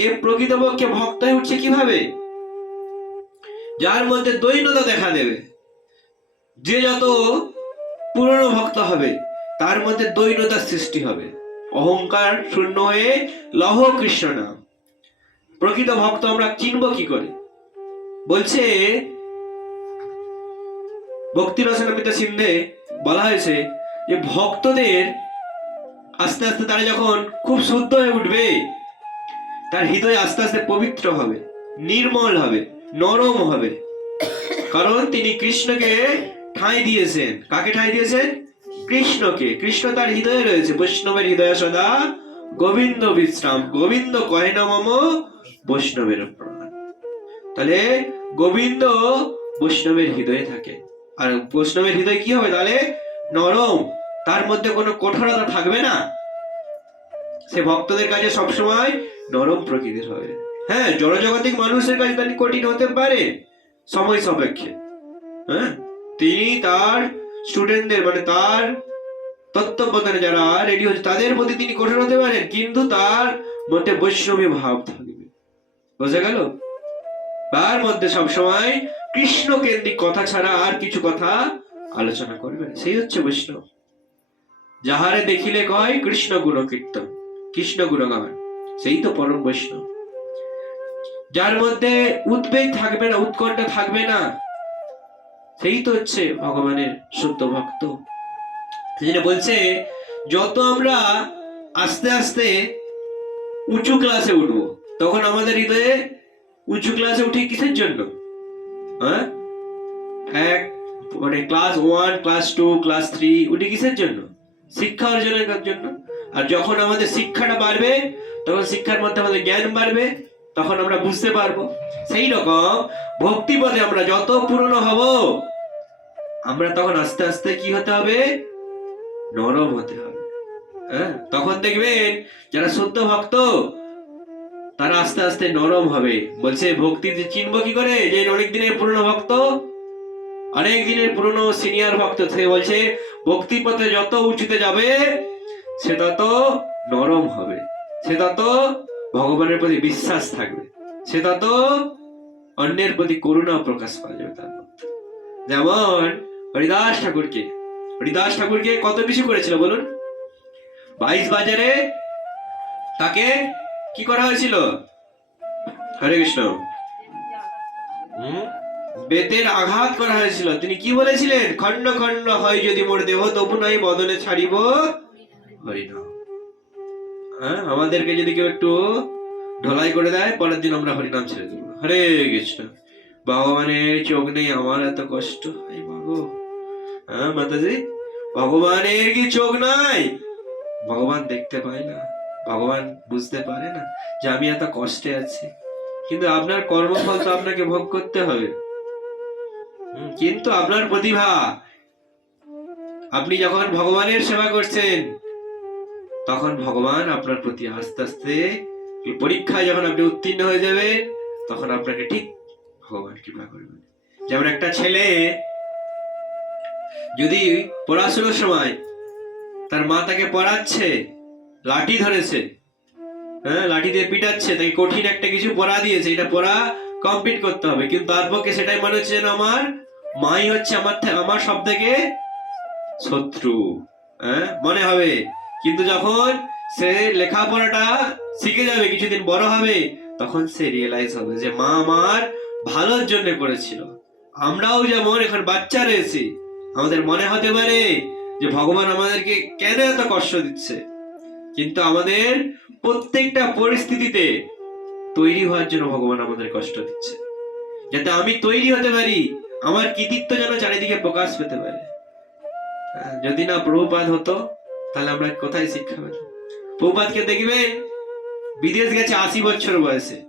এ প্রকৃতপক্ষে ভক্ত হয়ে উঠছে কীভাবে? যার মধ্যে দৈন্যতা দেখা দেবে। যে যত পুরনো ভক্ত হবে, তার মধ্যে দৈন্যতার সৃষ্টি হবে। অহংকার শূন্য হয়ে লহ কৃষ্ণ নাম। প্রকৃত ভক্ত আমরা চিনব কি করে? বলছে ভক্তি রচনাপিতা সিন্ধে বলা হয়েছে যে, ভক্তদের আস্তে আস্তে তারা যখন খুব শুদ্ধ হয়ে উঠবে তার হৃদয় আস্তে আস্তে পবিত্র হবে, নির্মল হবে, নরম হবে। কারণ তিনি কৃষ্ণকে ঠাঁই দিয়েছেন। কাকে ঠাঁই দিয়েছেন? কৃষ্ণকে। কৃষ্ণ তার হৃদয়ে রয়েছে। বৈষ্ণবের হৃদয় সদা গোবিন্দ বিশ্রাম। গোবিন্দ কহে না মম, বৈষ্ণবের তাহলে গোবিন্দ বৈষ্ণবের হৃদয়ে থাকে। আর বৈষ্ণবের হৃদয় কি হবে? তাহলে নরম। তার মধ্যে কোনো কঠোরতা থাকবে না। সে ভক্তদের কাছে সবসময় নরম প্রকৃতির হবে। হ্যাঁ জড়জগতিক মানুষের কাছে তিনি কঠিন হতে পারে সময় সাপেক্ষে। হ্যাঁ তিনি তার স্টুডেন্টদের মানে তার তত্ত্ববোধনে যারা রেডি হচ্ছে, তাদের প্রতি তিনি কঠোর হতে পারেন, কিন্তু তার মধ্যে বৈষ্ণবী ভাব থাকবে। বোঝা গেল? তার মধ্যে সবসময় কৃষ্ণ কেন্দ্রিক কথা ছাড়া আর কিছু কথা আলোচনা করবে সেই হচ্ছে বৈষ্ণব। যাহারে দেখিলে কয় কৃষ্ণ গুণ কীর্তন কৃষ্ণ গুণগান সেই তো পরম বৈষ্ণব। যার মধ্যে উদ্বেগ থাকবে না, উৎকণ্ঠা থাকবে না, সেই তো হচ্ছে ভগবানের শুদ্ধ ভক্ত। বলছে, যত আমরা আস্তে আস্তে উঁচু ক্লাসে উঠবো, তখন আমাদের হৃদয়ে উঁচু ক্লাসে উঠি কিসের জন্য? হ্যাঁ? এক মানে class one class two class three উঠি কিসের জন্য? শিক্ষা অর্জনের জন্য। আর যখন আমাদের শিক্ষাটা বাড়বে তখন শিক্ষার মধ্যে আমাদের জ্ঞান বাড়বে, তখন আমরা বুঝতে পারব। সেই রকম ভক্তি পথে আমরা যত পুরনো হব, আমরা তখন আস্তে আস্তে কি হতে হবে? নরম হতে হবে। হ্যাঁ? তখন দেখবেন যারা সত্য ভক্ত, তারা আস্তে আস্তে নরম হবে। বলছে, ভক্তি চিনব কি করে? যে অনেক দিনের পুরনো ভক্ত, অনেক দিনের পুরনো সিনিয়র ভক্ত সে বলছে, ভক্তি পথে যত উঁচুতে যাবে, সে তত নরম হবে। সে তত ভগবানের প্রতি বিশ্বাস থাকবে। সে তত অন্যের প্রতি করুণা প্রকাশ পাওয়া যাবে তার মধ্যে। যেমন হরিদাস ঠাকুরকে হরিদাস ঠাকুরকে কত কিছু করেছিল বলুন? বাইশ বাজারে তাকে কি করা হয়েছিল? হরে কৃষ্ণ? বেতের আঘাত করা হয়েছিল। তিনি কি বলেছিলেন? খণ্ড খণ্ড হয় যদি মোর দেহ তবু নাই বদলে ছাড়িব হরিনাম। হ্যাঁ আমাদেরকে যদি কেউ একটু ঢলাই করে দেয়, পরের দিন আমরা হরিনাম ছেড়ে দেবো। হরে কৃষ্ণ। ভগবানের চোখ নেই, আমার এত কষ্ট। এই মাগো হ্যাঁ মাতাজি? ভগবানের কি চোখ নাই? ভগবান দেখতে পায় না। ভগবান বুঝতে পারে না যে আমি এত কষ্টে আছি। কিন্তু আপনার কর্মফল তো আপনাকে ভোগ করতে হবে। কিন্তু আপনার প্রতিভা। আপনি যখন ভগবানের সেবা করছেন তখন ভগবান আপনার প্রতি আস্তে আস্তে পরীক্ষায় যখন আপনি উত্তীর্ণ হয়ে যাবেন, তখন আপনাকে ঠিক ভগবান কৃপা করবেন। যেমন একটা ছেলে যদি পড়াশোনার সময় তার মা তাকে পড়াচ্ছে, লাঠি ধরেছে হ্যাঁ লাঠি দিয়ে পিটাচ্ছে, তাকে কঠিন একটা কিছু পড়া দিয়েছে, এটা পড়া কমপ্লিট করতে হবে। কিন্তু তার পক্ষে সেটাই মনে হচ্ছে যেন আমার মাই হচ্ছে আমার আমার সব থেকে শত্রু হ্যাঁ মনে হবে কিন্তু যখন সে লেখাপড়াটা শিখে যাবে কিছুদিন বড় হবে তখন সে রিয়েলাইজ হবে যে মা আমার ভালোর জন্য করেছিল। আমরাও যেমন এখন বাচ্চা রয়েছি আমাদের মনে হতে পারে যে ভগবান আমাদেরকে কেন এত কষ্ট দিচ্ছে? কিন্তু আমাদের প্রত্যেকটা পরিস্থিতিতে তৈরি হওয়ার জন্য ভগবান আমাদের কষ্ট দিচ্ছে। যাতে আমি তৈরি হতে পারি আমার কৃতিত্ব যেন চারিদিকে প্রকাশ পেতে পারে। হ্যাঁ, যদি না প্রভুপাত হতো তাহলে আমরা কোথায় শিক্ষা পেতাম প্রভুপাতকে দেখবেন বিদেশ গেছে আশি বছর বয়সে।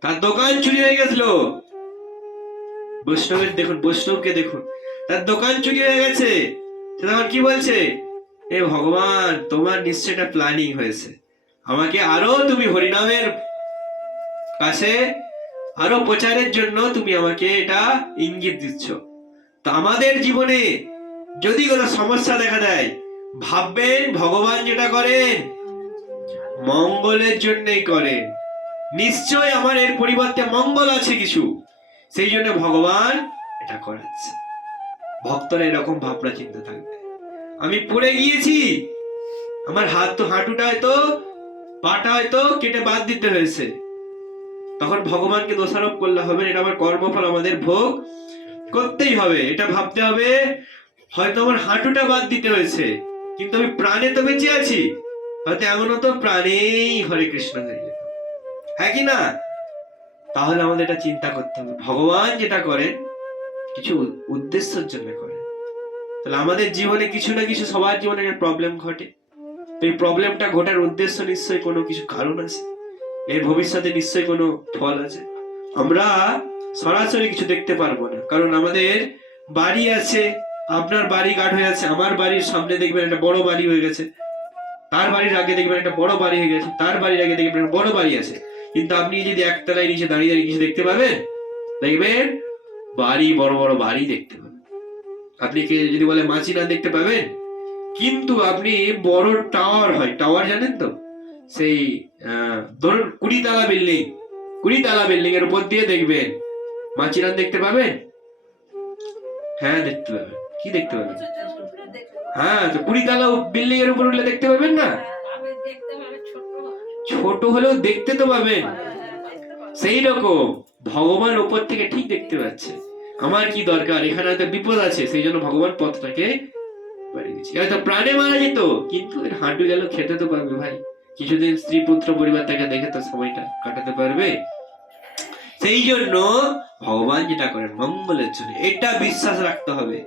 তার দোকান চুরি হয়ে গেছিল। বৈষ্ণবের দেখুন, বৈষ্ণবকে দেখুন। তার দোকান চুরি হয়ে গেছে। তখন কি বলছে? এ ভগবান, তোমার নিশ্চয় একটা প্ল্যানিং হয়েছে। আমাকে আরও তুমি হরিনামের কাছে আরও প্রচারের জন্য তুমি আমাকে এটা ইঙ্গিত দিচ্ছ। তো আমাদের জীবনে যদি কোনো সমস্যা দেখা দেয় ভাববেন, ভগবান যেটা করেন, মঙ্গলের জন্যই করেন। নিশ্চয় আমার এর পরিবর্তে মঙ্গল আছে কিছু। সেই জন্য ভগবান এটা করাচ্ছে। ভক্তরা এরকম ভাবনা, চিন্তা থাকবে। আমি পড়ে গিয়েছি। আমার হাত তো, হাঁটুটা হয়তো, পাটা হয়তো কেটে বাদ দিতে হয়েছে। তখন ভগবানকে দোষারোপ করলে হবে এটা আমার কর্মফল, আমাদের ভোগ। করতেই হবে, এটা ভাবতে হবে, হয়তো আমার হাঁটুটা বাদ দিতে হয়েছে। কিন্তু আমি প্রাণে তো বেঁচে আছি। হয়তো এমনও তো প্রাণেই হরে কৃষ্ণ যেত হ্যাঁ কি না? তাহলে আমাদের এটা চিন্তা করতে হবে। ভগবান যেটা করেন, কিছু উদ্দেশ্যের জন্য করেন। তাহলে আমাদের জীবনে কিছু না কিছু সবার জীবনে একটা প্রবলেম ঘটে এই প্রবলেমটা ঘটার উদ্দেশ্য নিশ্চয়ই কোনো কিছু কারণ আছে। এর ভবিষ্যতে নিশ্চয়ই কোনো ফল আছে। আমরা সরাসরি কিছু দেখতে পারব না, কারণ আমাদের বাড়ি আছে আপনার বাড়ি কাঠ হয়ে আছে, আমার বাড়ির সামনে দেখবেন একটা বড় বাড়ি হয়ে গেছে। তার বাড়ির আগে দেখবেন একটা বড় বাড়ি হয়ে গেছে, তার বাড়ির আগে দেখবেন বড় বাড়ি আছে। কিন্তু আপনি যদি একতলায় নিচে দাঁড়িয়ে দাঁড়িয়ে কিছু দেখতে পাবেন? দেখবেন বাড়ি, বড় বড় বাড়ি দেখতে পাবেন। আপনি কি যদি বলে মাছি না দেখতে পাবেন? কিন্তু আপনি বড় টাওয়ার হয়, টাওয়ার জানেন তো? সেই ধরুন কুড়ি তালা বিল্ডিং কুড়ি তালা বিল্ডিং এর উপর দিয়ে দেখবেন। মাছিরান দেখতে পাবেন? হ্যাঁ দেখতে পাবেন। কি দেখতে পাবেন? হ্যাঁ তো কুড়ি তালা বিল্ডিং এর উপর উঠলে দেখতে পাবেন না? ছোট হলেও দেখতে তো পাবেন। সেই রকম, ভগবান ওপর থেকে ঠিক দেখতে পাচ্ছে। আমার কি দরকার? এখানে বিপদ আছে, সেই জন্য ভগবান পথটাকে প্রাণে মারা যেত, কিন্তু হাঁটু গেল, খেতে তো পারবে ভাই। কিছুদিন স্ত্রী পুত্র পরিবার তাকে দেখে তো সময়টা কাটাতে পারবে। সেই জন্য ভগবান যেটা করেন, মঙ্গলের জন্য, এটা বিশ্বাস রাখতে হবে।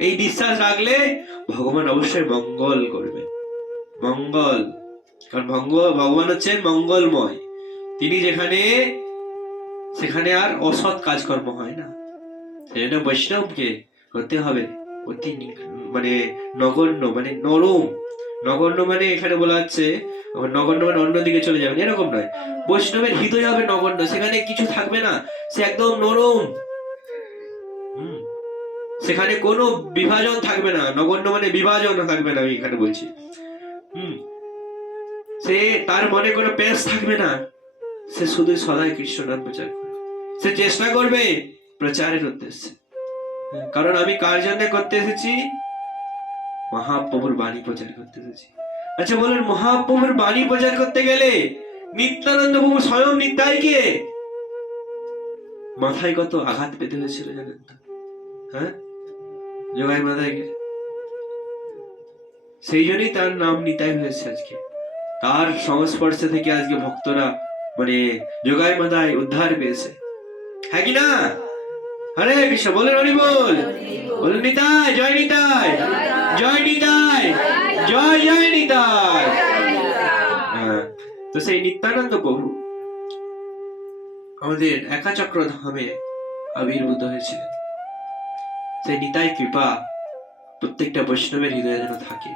এই বিশ্বাস রাখলে ভগবান অবশ্যই মঙ্গল করবে। মঙ্গল। কারণ ভঙ্গ, ভগবান হচ্ছেন মঙ্গলময়। তিনি যেখানে, সেখানে আর অসৎ কাজকর্ম হয় না। সেই জন্য বৈষ্ণবকে হতে হবে অতি মানে নগণ্য মানে নরম। নগণ্য মানে এখানে বলা হচ্ছে নগণ্য মানে অন্যদিকে চলে যাবেন এরকম নয়। বৈষ্ণবের হৃদয় হবে নগণ্য, সেখানে কিছু থাকবে না। সে একদম নরম। সেখানে কোনো বিভাজন থাকবে না, নগণ্য মানে বিভাজন থাকবে না আমি এখানে বলছি। হুম। সে তার মনে কোনো পেশ থাকবে না, সে শুধু সদাই কৃষ্ণ নাম প্রচার করবে সে চেষ্টা করবে প্রচারের উদ্দেশ্যে। কারণ আমি কার জন্য করতে এসেছি, মহাপ্রভুর বাণী প্রচার করতে এসেছি। আচ্ছা বলুন, মহাপ্রভুর বাণী প্রচার করতে গেলে নিত্যানন্দ প্রভু স্বয়ং নিতাইকে মাথায় কত আঘাত পেতে হয়েছিল জানেন তো? হ্যাঁ? যোগাই মাথায় সেই জন্যই তার নাম নিতাই হয়েছে আজকে। তার সংস্পর্শে থেকে আজকে ভক্তরা মানে যোগাই মাদায় উদ্ধার পেয়েছে। হ্যাঁ কি না? হরে কৃষ্ণ বলেন হরি বল। বলেন নিতাই জয় নিতাই। জয় নিতাই। জয় জয় নিতাই। হ্যাঁ, তো সেই নিত্যানন্দ প্রভু আমাদের একাচক্র ধামে আবির্ভূত হয়েছিলেন। সেই নিতাই কৃপা প্রত্যেকটা বৈষ্ণবের হৃদয়ে যেন থাকে।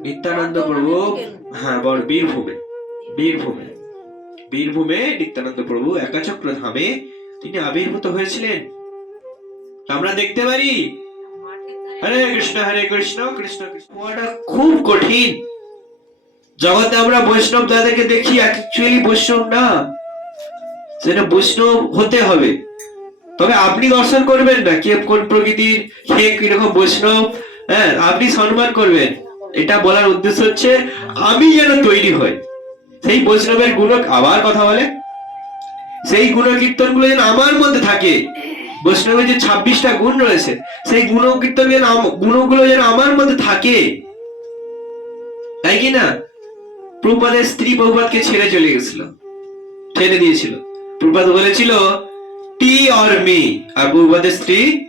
নিত্যানন্দ প্রভু হ্যাঁ বল, বীরভূমে বীরভূমে বীরভূমে নিত্যানন্দ প্রভু একাচক্র ধামে তিনি আবির্ভূত হয়েছিলেন। আমরা দেখতে পারি। হরে কৃষ্ণ হরে কৃষ্ণ কৃষ্ণ কৃষ্ণ। খুব কঠিন। জগতে আমরা বৈষ্ণব যাদেরকে দেখি অ্যাকচুয়ালি বৈষ্ণব না সেটা বৈষ্ণব হতে হবে। তবে আপনি দর্শন করবেন না। কে কোন প্রকৃতির কে কীরকম বৈষ্ণব হ্যাঁ আপনি সম্মান করবেন। এটা বলার উদ্দেশ্য হচ্ছে, আমি যেন তৈরি হই। সেই বৈষ্ণবের গুণ আবার কথা বলে। সেই গুণ কীর্তনগুলো যেন আমার মধ্যে থাকে। বৈষ্ণবের যে ছাব্বিশটা গুণ রয়েছে, সেই গুণ কীর্তন যেন গুণগুলো যেন আমার মধ্যে থাকে। তাই কি না? প্রভুপাদের স্ত্রী প্রভুপাদকে ছেড়ে চলে গেছিল। ছেড়ে দিয়েছিল। প্রভুপাদ বলেছিল টি অর মি। আর প্রভুপাদের স্ত্রী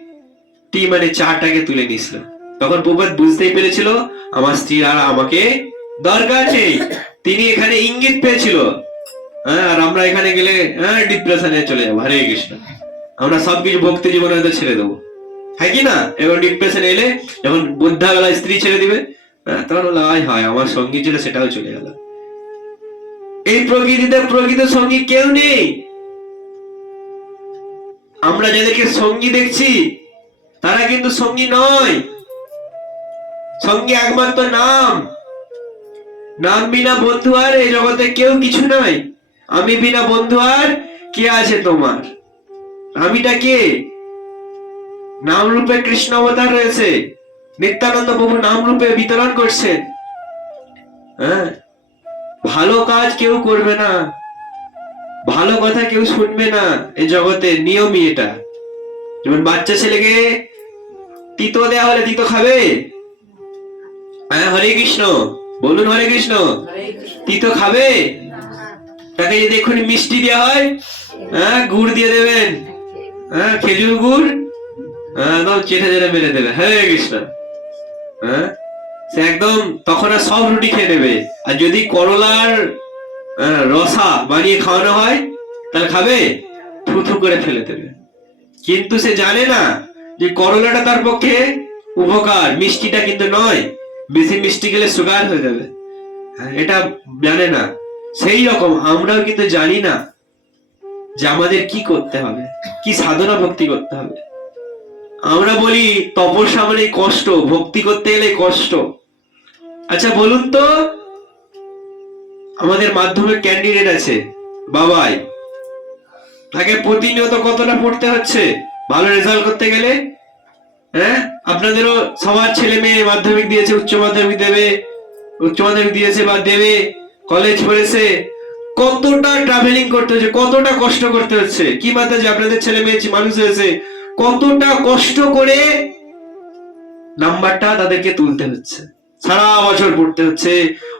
টি মানে চাটাকে তুলে নিয়েছিল। তখন প্রভুপাদ বুঝতেই পেরেছিল আমার স্ত্রীর আর আমাকে দরকার নেই। তিনি এখানে ইঙ্গিত পেয়েছিল। হ্যাঁ আর আমরা এখানে গেলে হ্যাঁ ডিপ্রেশনে চলে যাব। হরে কৃষ্ণ। আমরা সবকিছু ভক্তি জীবনে হয়তো ছেড়ে দেবো। হ্যাঁ কি না? এবার ডিপ্রেশন এলে যখন বুদ্ধা বেলায় স্ত্রী ছেড়ে দিবে হ্যাঁ, তখন বলে আয় হয় আমার সঙ্গী ছিল সেটাও চলে গেল। এই প্রকৃতিতে প্রকৃত সঙ্গী কেউ নেই। আমরা যাদেরকে সঙ্গী দেখছি, তারা কিন্তু সঙ্গী নয়। সঙ্গী একমাত্র নাম। নাম বিনা বন্ধু আর এই জগতে কেউ কিছু নাই আমি বিনা বন্ধু আর কে আছে তোমার? আমিটা কে? নাম রূপে কৃষ্ণ অবতার রয়েছে। নিত্যানন্দ প্রভু নাম রূপে বিতরণ করছেন। হ্যাঁ ভালো কাজ কেউ করবে না। ভালো কথা কেউ শুনবে না এই জগতে নিয়মই এটা। যেমন বাচ্চা ছেলেকে তিতো দেওয়া হলে তিতো খাবে? হ্যাঁ হরে কৃষ্ণ। বলুন হরে কৃষ্ণ। তিতো খাবে? তাকে যদি এক্ষুনি মিষ্টি দেওয়া হয় হ্যাঁ গুড় দিয়ে দেবেন। হ্যাঁ খেজুর গুড় হ্যাঁ একদম চেটে চেটে মেরে দেবে। হরে কৃষ্ণ। হ্যাঁ সে একদম তখন আর সব রুটি খেয়ে নেবে। আর যদি করলার রসা বানিয়ে খাওয়ানো হয় তাহলে খাবে? থু থু করে ফেলে দেবে। কিন্তু সে জানে না যে করলাটা তার পক্ষে উপকার মিষ্টিটা কিন্তু নয়। বেশি মিষ্টি খেলে সুগার হয়ে যাবে। হ্যাঁ, এটা জানে না। সেই রকম আমরাও কিন্তু জানি না যে আমাদের কি করতে হবে কি সাধনা ভক্তি করতে হবে। আমরা বলি তপস্যা মানে কষ্ট ভক্তি করতে গেলে কষ্ট। আচ্ছা বলুন তো আমাদের মাধ্যমিক ক্যান্ডিডেট আছে। বাবাই, তাকে প্রতিনিয়ত কতটা পড়তে হচ্ছে? ভালো রেজাল্ট করতে গেলে? হ্যাঁ? আপনাদেরও সবার ছেলে মেয়ে মাধ্যমিক দিয়েছে, উচ্চ মাধ্যমিক দেবে, উচ্চ মাধ্যমিক দিয়েছে বা দেবে কলেজ পড়েছে কতটা ট্রাভেলিং করতে হচ্ছে, কতটা কষ্ট করতে হচ্ছে? কি মাত্রা যে আপনাদের ছেলে মেয়ে মানুষ হয়েছে, কতটা কষ্ট করে নাম্বারটা তাদেরকে তুলতে হচ্ছে। সারা বছর পড়তে হচ্ছে।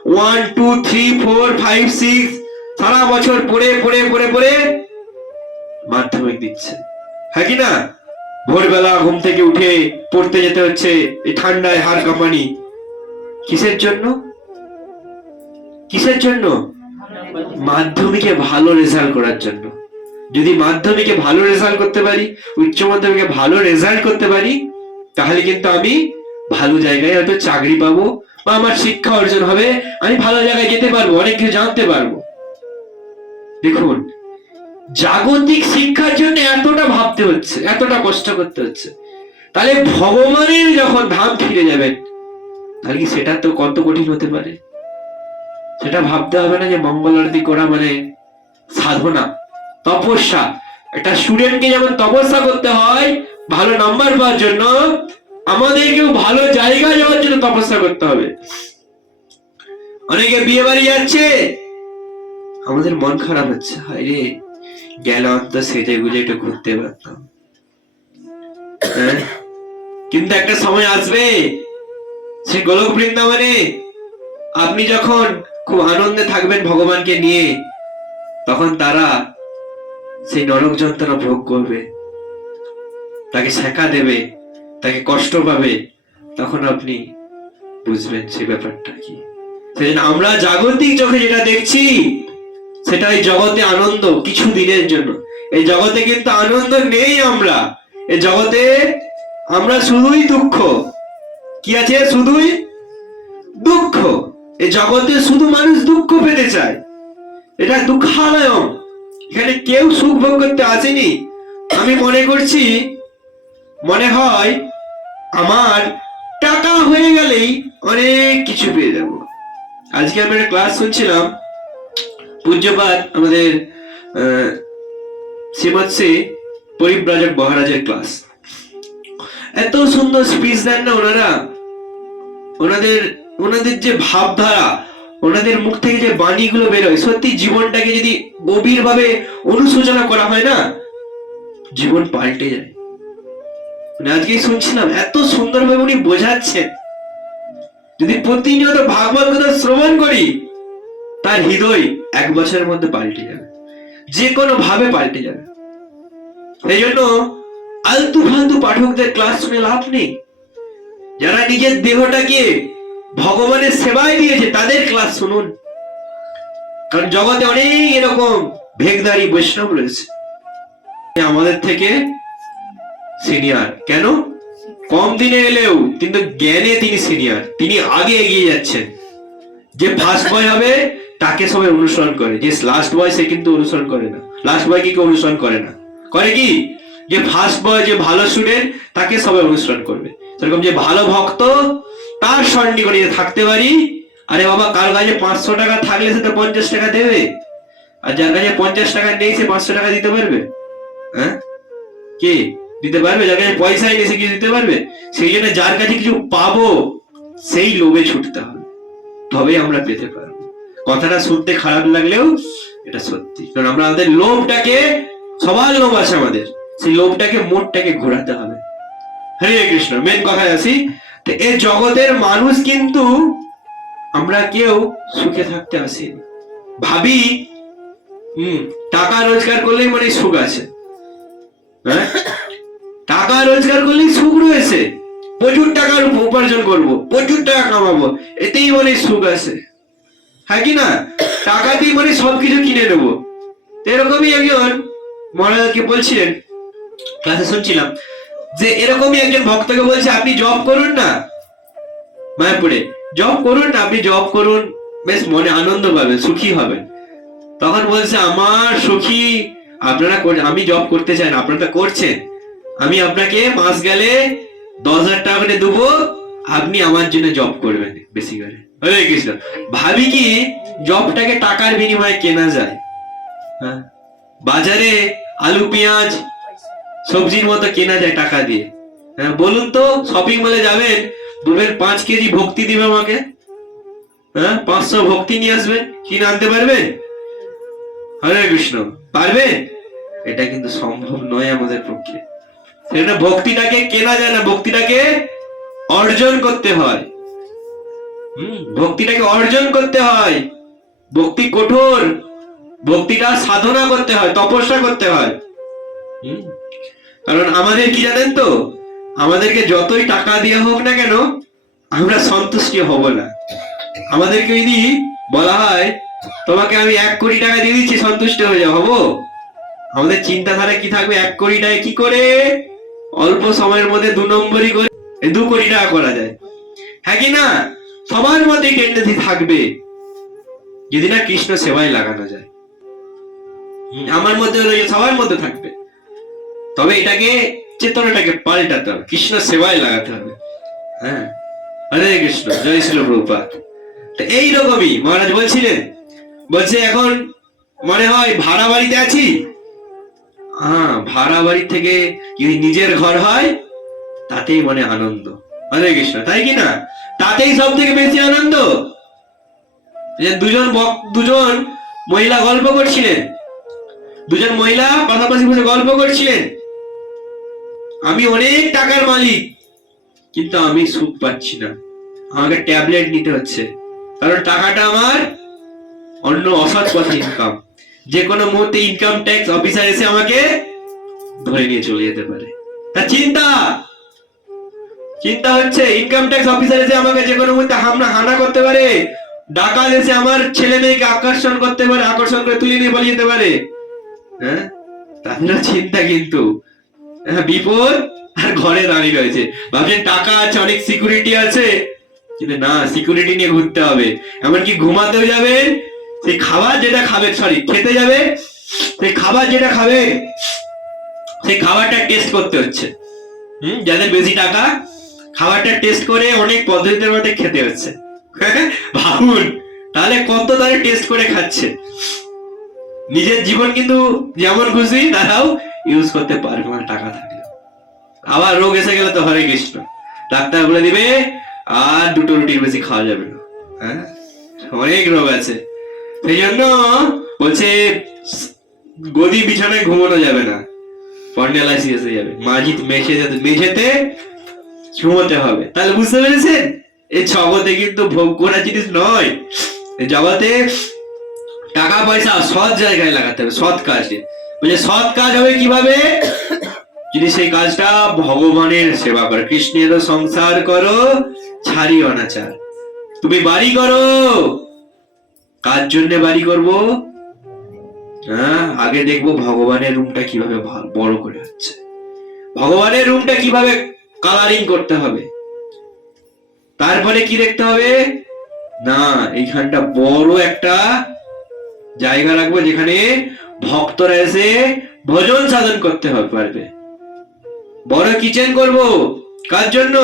One two three four five six সারা বছর পড়ে পড়ে পড়ে পড়ে মাধ্যমিক দিচ্ছে। হ্যাঁ কি না? ভোরবেলা ঘুম থেকে উঠে পড়তে যেতে হচ্ছে এই ঠান্ডায় হার কাঁপানি। কিসের জন্য? কিসের জন্য? মাধ্যমিকে ভালো রেজাল্ট করার জন্য। যদি মাধ্যমিকে ভালো রেজাল্ট করতে পারি, উচ্চ মাধ্যমিকে ভালো রেজাল্ট করতে পারি, তাহলে কিন্তু আমি ভালো জায়গায় হয়তো চাকরি পাবো বা আমার শিক্ষা অর্জন হবে, আমি ভালো জায়গায় যেতে পারব, অনেক কিছু জানতে পারব। দেখুন, জাগতিক শিক্ষার জন্য এতটা ভাবতে হচ্ছে, এতটা কষ্ট করতে হচ্ছে। তাহলে ভগবানের যখন ধাম ফিরে যাবেন, তাহলে কি সেটা তো কত কঠিন হতে পারে? সেটা ভাবতে হবে না যে মঙ্গল আরতি করা মানে সাধনা, তপস্যা। একটা স্টুডেন্টকে যেমন তপস্যা করতে হয়, ভালো নাম্বার পাওয়ার জন্য আমাদেরকেও ভালো জায়গা যাওয়ার জন্য তপস্যা করতে হবে। অনেকে বিয়ে বাড়ি যাচ্ছে, আমাদের মন খারাপ হচ্ছে, হায় রে, গেল অন্ত সেজে গুজে একটু ঘুরতে পারতাম। হ্যাঁ? কিন্তু একটা সময় আসবে সেই গোলক বৃন্দাবনে আপনি যখন খুব আনন্দে থাকবেন ভগবানকে নিয়ে, তখন তারা সেই নরক যন্ত্রণা ভোগ করবে, তাকে শেখা দেবে। তাকে কষ্ট পাবে, তখন আপনি বুঝবেন সেই ব্যাপারটা কি। জন্য আমরা জাগতিক চোখে যেটা দেখছি সেটা এই জগতে আনন্দ, কিছু দিনের জন্য। এই জগতে কিন্তু আনন্দ নেই আমরা। এই জগতে আমরা শুধুই দুঃখ। কি আছে? শুধুই দুঃখ। এই জগতে শুধু মানুষ দুঃখ পেতে চায়। এটা দুঃখালয়ম। এখানে কেউ সুখ ভোগ করতে আসেনি। আমি মনে করছি, মনে হয় আমার টাকা হয়ে গেলেই অনেক কিছু পেয়ে যাব। আজকে আমি একটা ক্লাস শুনছিলাম পূজ্যপাত আমাদের আহ, শ্রীমৎ শ্রী পরিব্রাজক মহারাজের ক্লাস এত সুন্দর স্পিচ দেন না ওনারা। ওনাদের ওনাদের যে ভাবধারা ওনাদের মুখ থেকে যে বাণীগুলো বেরোয় সত্যি জীবনটাকে যদি গভীর ভাবে অনুশোচনা করা হয় না জীবন পাল্টে যায়। মানে আজকেই শুনছিলাম, এত সুন্দরভাবে উনি বোঝাচ্ছেন। যদি প্রতিনিয়ত ভাগবত কথা শ্রবণ করি, তার হৃদয় এক বছরের মধ্যে পাল্টে যাবে। যে কোনো ভাবে পাল্টে যাবে। জন্য আলতু ফালতু পাঠকদের ক্লাস শুনে লাভ নেই। যারা নিজের দেহটাকে ভগবানের সেবায় দিয়েছে, তাদের ক্লাস শুনুন। কারণ জগতে অনেক এরকম ভেগধারী বৈষ্ণব রয়েছে। আমাদের থেকে সিনিয়র কেন? কম দিনে এলেও কিন্তু জ্ঞানে তিনি সিনিয়র তিনি আগে এগিয়ে যাচ্ছেন। যে ফার্স্ট বয় হবে, তাকে সবাই অনুসরণ করে। যে লাস্ট বয় সে কিন্তু অনুসরণ করে না। লাস্ট বয় কি অনুসরণ করে না? করে কি? যে ফার্স্ট বয় যে ভালো স্টুডেন্ট তাকে সবাই অনুসরণ করবে। সেরকম যে ভালো ভক্ত, তার স্মরণী করে থাকতে পারি, আরে বাবা, কার কাছে পাঁচশো টাকা থাকলে সে তো পঞ্চাশ টাকা দেবে। আর যার কাছে পঞ্চাশ টাকা নেই, সে পাঁচশো টাকা দিতে পারবে। হ্যাঁ? কে? দিতে পারবে? যার কাছে পয়সাই নেই সে দিতে পারবে? সেই জন্য যার কাছে কিছু পাবো, সেই লোভে ছুটতে হবে। তবেই আমরা পেতে পারব। কথাটা শুনতে খারাপ লাগলেও এটা সত্যি। কারণ আমরা আমাদের লোভটাকে, সবার লোভ আছে আমাদের। সেই লোভটাকে, মোটটাকে ঘোরাতে হবে। হরে কৃষ্ণ মেন কথায় আসি। তো এই জগতের মানুষ কিন্তু আমরা কেউ সুখে থাকতে আসিনি। ভাবি, হুম, টাকা রোজগার করলেই মানে সুখ আছে। হ্যাঁ? টাকা রোজগার করলেই সুখ রয়েছে। প্রচুর টাকার উপার্জন করব, প্রচুর টাকা কামাবো, এতেই মানে সুখ আছে। হ্যাঁ কি না? টাকা দিয়ে মানে সবকিছু কিনে নেব। এরকমই একজন মহারাজকে বলছিলেন, ক্লাসে শুনছিলাম, যে এরকমই একজন ভক্তকে বলছে, আপনি জব করুন না? মায়াপুরে জব করুন না, আপনি জব করুন। বেশ মনে আনন্দ পাবেন সুখী হবেন তখন বলছে, আমার সুখী, আপনারা আমি জব করতে চাই না, আপনারা করছেন। আমি আপনাকে মাস গেলে দশ হাজার টাকা করে দেবো। আপনি আমার জন্য জব করবেন বেশি করে হরে কৃষ্ণ ভাবি কি জবটাকে টাকার বিনিময়ে কেনা যায়? হ্যাঁ। বাজারে আলু, পেঁয়াজ, সবজির মতো কেনা যায় টাকা দিয়ে। হ্যাঁ বলুন তো শপিং মলে যাবেন বলবেন পাঁচ কেজি ভক্তি দিবে আমাকে। হ্যাঁ পাঁচশো ভক্তি নিয়ে আসবেন কিনে আনতে পারবেন হরে কৃষ্ণ। পারবেন এটা কিন্তু সম্ভব নয় আমাদের পক্ষে। সেটা ভক্তিটাকে কেনা যায় না ভক্তিটাকে অর্জন করতে হয়। হুম, ভক্তিটাকে অর্জন করতে হয়। ভক্তি কঠোর, ভক্তিটা সাধনা করতে হয়, তপস্যা করতে হয়। কারণ আমাদের কি জানেন তো, আমাদেরকে যতই টাকা দেওয়া হোক না কেন, আমরা সন্তুষ্টি হব না। আমাদেরকে যদি বলা হয়, তোমাকে আমি এক কোটি টাকা দিয়ে দিচ্ছি, সন্তুষ্ট হয়ে যাও, হব? আমাদের চিন্তাধারা কি থাকবে? এক কোটি টাকা কি করে অল্প সময়ের মধ্যে দু নম্বরই করে দু কোটি টাকা করা যায়। হ্যাঁ কি না? সবার মধ্যে টেন্ডেন্সি থাকবে যদি না কৃষ্ণ সেবায় লাগানো যায়। আমার মধ্যে সবার মধ্যে থাকবে। তবে এটাকে চেতনাটাকে পাল্টাতে হবে কৃষ্ণ সেবায় লাগাতে হবে। হ্যাঁ? হরে কৃষ্ণ জয় শ্রী প্রভুপাত তো এইরকমই মহারাজ বলছিলেন বলছে এখন মনে হয় ভাড়া বাড়িতে আছি হ্যাঁ ভাড়া বাড়ি থেকে যদি নিজের ঘর হয়, তাতেই মনে আনন্দ। হরে কৃষ্ণ, তাই কি না? তাতেই সব থেকে বেশি আনন্দ? যে দুজন দুজন মহিলা গল্প করছিলেন। দুজন মহিলা পাশাপাশি বসে গল্প করছিলেন। আমি অনেক টাকার মালিক, কিন্তু আমি সুখ পাচ্ছি না। আমাকে ট্যাবলেট নিতে হচ্ছে। কারণ টাকাটা আমার অন্য অসৎ পথে ইনকাম যে কোনো মুহূর্তে ইনকাম ট্যাক্স অফিসার এসে আমাকে ধরে নিয়ে চলে যেতে পারে। তা চিন্তা! চিন্তা হচ্ছে ইনকাম ট্যাক্স অফিসার এসে আমাকে যে কোনো মুহূর্তে হামলা হানা করতে পারে ডাকাত এসে আমার ছেলে মেয়েকে আকর্ষণ করতে পারে আকর্ষণ করে তুলে নিয়ে পালিয়ে যেতে পারে। হ্যাঁ? তাদেরও চিন্তা কিন্তু। হ্যাঁ, বিপদ আর ঘরে দাঁড়িয়ে রয়েছে। ভাবছেন টাকা আছে অনেক সিকিউরিটি আছে। কিন্তু না সিকিউরিটি নিয়ে ঘুরতে হবে। এমনকি ঘুমাতেও যাবেন সেই খাবার যেটা খাবে সরি খেতে যাবে, সেই খাবার যেটা খাবে, সেই খাবারটা টেস্ট করতে হচ্ছে। হুম, যাদের বেশি টাকা, খাবারটা টেস্ট করে অনেক পদ্ধতির মধ্যে খেতে হচ্ছে। ভাবুন, তাহলে কত তারা টেস্ট করে খাচ্ছে। নিজের জীবন কিন্তু যেমন খুশি, তারাও ইউজ করতে পারবে না টাকা থাকলে। আবার রোগ এসে গেলে তো হরে কৃষ্ণ। ডাক্তার বলে দিবে, আর দুটো রুটির বেশি খাওয়া যাবে না। হ্যাঁ? অনেক রোগ আছে। সেই জন্য বলছে, গদি বিছানায় ঘুমানো যাবে না। পন্ডালাইসি এসে যাবে। ঘুমোতে হবে। তাহলে বুঝতে পেরেছেন? এই জগতে কিন্তু ভোগ করা জিনিস নয়। জগতে টাকা, পয়সা সৎ জায়গায় লাগাতে হবে, সৎ কাজে। বলছে, সৎ কাজ হবে কীভাবে? যদি সেই কাজটা ভগবানের সেবা করে, কৃষ্ণের সংসার করো ছাড়ি অনাচার তুমি বাড়ি করো কার জন্য বাড়ি করব? হ্যাঁ আগে দেখব ভগবানের রুমটা কীভাবে বড় করে হচ্ছে। ভগবানের রুমটা কীভাবে কালারিং করতে হবে? তারপরে কি দেখতে হবে? না, এইখানটা বড় একটা জায়গা রাখব যেখানে ভক্তরা এসে ভজন সাধন করতে হবে পারবে। বড় কিচেন করব। কার জন্য?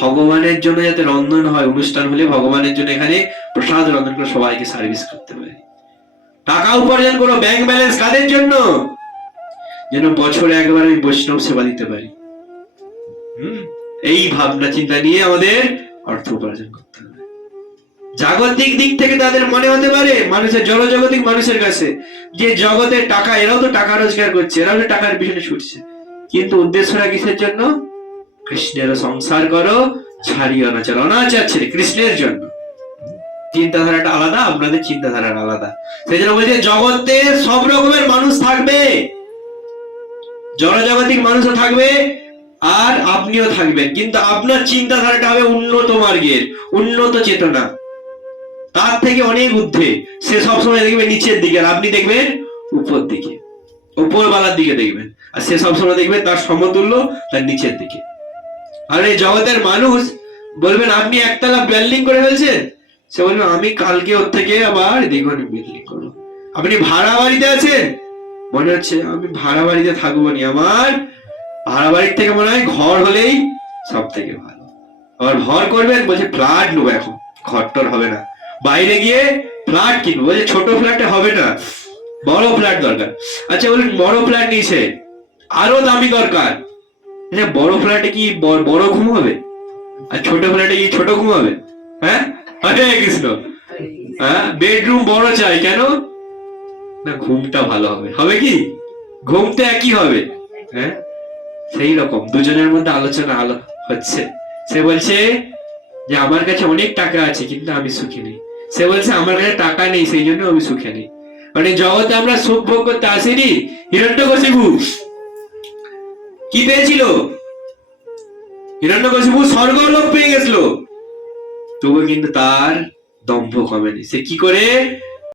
ভগবানের জন্য যাতে রন্ধন হয় অনুষ্ঠান হলে ভগবানের জন্য এখানে প্রসাদ রন্ধন করে সবাইকে সার্ভিস করতে পারি টাকা উপার্জন করো ব্যাংক ব্যালেন্স কাদের জন্য। যেন বছরে একবার আমি বৈষ্ণব সেবা দিতে পারি। এই ভাবনা চিন্তা নিয়ে আমাদের অর্থ উপার্জন করতে হবে। জাগতিক দিক থেকে তাদের মনে হতে পারে, মানুষের জনজগতিক মানুষের কাছে, যে জগতের টাকা, এরাও তো টাকা রোজগার করছে, এরাও তো টাকার পিছনে ছুটছে। কিন্তু উদ্দেশ্যটা কিসের জন্য? কৃষ্ণের সংসার করো, ছাড়িও অনাচার অনাচার ছেড়ে, কৃষ্ণের জন্য। চিন্তাধারাটা আলাদা, আপনাদের চিন্তাধারাটা আলাদা। সেই জন্য বলছে, জগতে সব রকমের মানুষ থাকবে। জনজাগতিক মানুষও থাকবে আর আপনিও থাকবেন। কিন্তু আপনার চিন্তাধারাটা হবে উন্নত মার্গের, উন্নত চেতনা। তার থেকে অনেক ঊর্ধ্বে। সে সবসময় দেখবে নিচের দিকে, আর আপনি দেখবেন উপর দিকে। উপরবালার দিকে দেখবেন। আর সে সবসময় দেখবে তার সমতুল্য, তার নিচের দিকে। আর এই জগতের মানুষ, বলবেন, আপনি একতলা বিল্ডিং করে ফেলছেন? সে বলবে আমি কালকে ওর থেকে আবার দ্বিগুণ বিল্ডিং করব। আপনি ভাড়া বাড়িতে আছেন? মনে হচ্ছে আমি ভাড়া বাড়িতে থাকব নি। আমার ভাড়া বাড়ির থেকে মনে হয় ঘর হলেই সব থেকে ভালো। আবার ঘর করবেন? বলছে, ফ্ল্যাট নেব এখন। ঘর টর হবে না। বাইরে গিয়ে ফ্ল্যাট কিনবো। বলছে, ছোট ফ্ল্যাটে হবে না। বড় ফ্ল্যাট দরকার। আচ্ছা বলুন, বড় ফ্ল্যাট নিছে আরও দামি দরকার। আচ্ছা বড় ফ্ল্যাটে কি বড় ঘুম হবে? আর ছোট ফ্ল্যাটে কি ছোট ঘুম হবে? হ্যাঁ? হরে কৃষ্ণ। হ্যাঁ বেডরুম বড় চাই, কেন? না, ঘুমটা ভালো হবে। হবে কি? ঘুমটা একই হবে। হ্যাঁ সেই রকম। দুজনের মধ্যে আলোচনা আলো হচ্ছে। সে বলছে যে, আমার কাছে অনেক টাকা আছে, কিন্তু আমি সুখী নেই। সে বলছে, আমার কাছে টাকা নেই, সেই জন্য আমি সুখে নেই। মানে জগতে আমরা সুখ ভোগ করতে আসিনি। হিরণ্যকশিপু কি পেয়েছিল? হিরণ্যকশিপু স্বর্গলোক পেয়ে গেছিল। তবু কিন্তু তার দম্ভ কমেনি। সে কি করে?